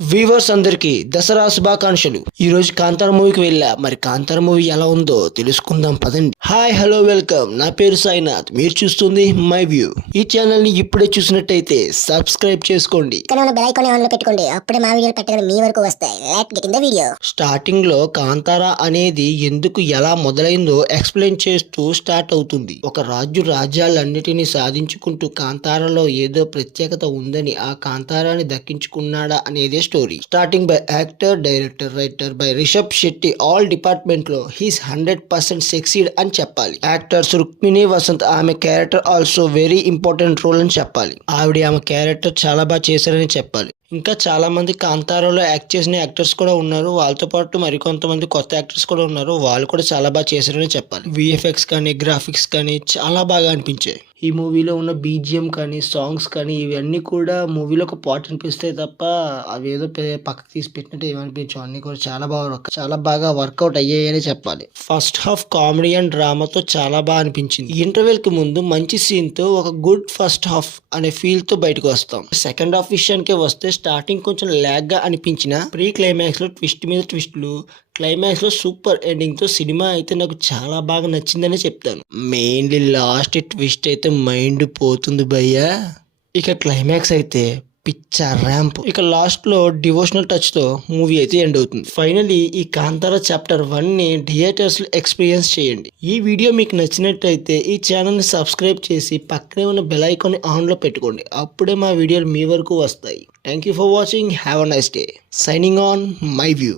Weavers అందరికి దసరా శుభాకాంక్షలు. ఈ రోజు కాంతార మూవీకి వెళ్ళా. మరి కాంతార మూవీ ఎలా ఉందో తెలుసుకుందాం పదండి. Hi hello welcome. నా పేరు సాయినాథ్. మీరు చూస్తుంది మై వ్యూ. ఈ ఛానల్ ని ఇప్పుడే చూసినట్టయితే సబ్స్క్రైబ్ చేసుకోండి. పెట్టుకోండి, అప్పుడే మా వీడియోలు పెట్టగానే మీ వరకు వస్తాయి. Let's get in the video. Starting లో కాంతార అనేది ఎందుకు ఎలా మొదలైందో ఎక్స్ప్లెయిన్ చేస్తూ స్టార్ట్ అవుతుంది. ఒక రాజు రాజ్యాలన్నిటినీ సాధించుకుంటూ కాంతారలో ఏదో ప్రత్యేకత ఉందని ఆ కాంతారాన్ని దక్కించుకున్నాడా అనేది story. Starting by actor, director, writer by Rishab Shetty. All department లో హీస్ 100% సక్సీడ్ అని చెప్పాలి. యాక్టర్స్ రుక్మిణి వసంత్, ఆమె character also very important role అని చెప్పాలి. ఆమె క్యారెక్టర్ చాలా బాగా చేశారని చెప్పాలి. ఇంకా చాలా మంది కాంతారాలో యాక్ట్ చేసిన యాక్టర్స్ కూడా ఉన్నారు. వాళ్ళతో పాటు మరికొంతమంది కొత్త యాక్టర్స్ కూడా ఉన్నారు. వాళ్ళు కూడా చాలా బాగా చేశారని చెప్పాలి. విఎఫ్ఎక్స్ కానీ గ్రాఫిక్స్ కానీ చాలా బాగా అనిపించాయి. ఈ మూవీలో ఉన్న బీజిఎం కానీ సాంగ్స్ కానీ ఇవన్నీ కూడా మూవీలో ఒక పార్ట్ అనిపిస్తాయి తప్ప అవేదో పక్కకు తీసి పెట్టినట్టు ఏమనిపించావు. అన్ని కూడా చాలా బాగా వర్కౌట్ అయ్యాయని చెప్పాలి. ఫస్ట్ హాఫ్ కామెడీ అండ్ డ్రామాతో చాలా బాగా అనిపించింది. ఇంటర్వెల్ కి ముందు మంచి సీన్ తో ఒక గుడ్ ఫస్ట్ హాఫ్ అనే ఫీల్ తో బయటకు వస్తాం. సెకండ్ హాఫ్ విషయానికి వస్తే స్టార్టింగ్ కొంచెం ల్యాగ్ గా అనిపించిన ప్రీ క్లైమాక్స్ లో ట్విస్ట్ మీద ట్విస్టులు, క్లైమాక్స్ లో సూపర్ ఎండింగ్ తో సినిమా అయితే నాకు చాలా బాగా నచ్చిందని చెప్తాను. మెయిన్లీ లాస్ట్ ట్విస్ట్ అయితే మైండ్ పోతుంది భయ్యా. ఇక క్లైమాక్స్ అయితే పిచ్చ ర్యాంప్. ఇక లాస్ట్ లో డివోషనల్ టచ్ తో మూవీ అయితే ఎండ్ అవుతుంది. ఫైనలీ ఈ కాంతారా చాప్టర్ 1 ని థియేటర్స్ లో ఎక్స్పీరియన్స్ చేయండి. ఈ వీడియో మీకు నచ్చినట్టయితే ఈ ఛానల్ ని సబ్స్క్రైబ్ చేసి పక్కనే ఉన్న బెల్ ఐకాన్ ఆన్ లో పెట్టుకోండి. అప్పుడే మా వీడియోలు మీ వరకు వస్తాయి. Thank you for watching. Have a nice day. Signing on my view.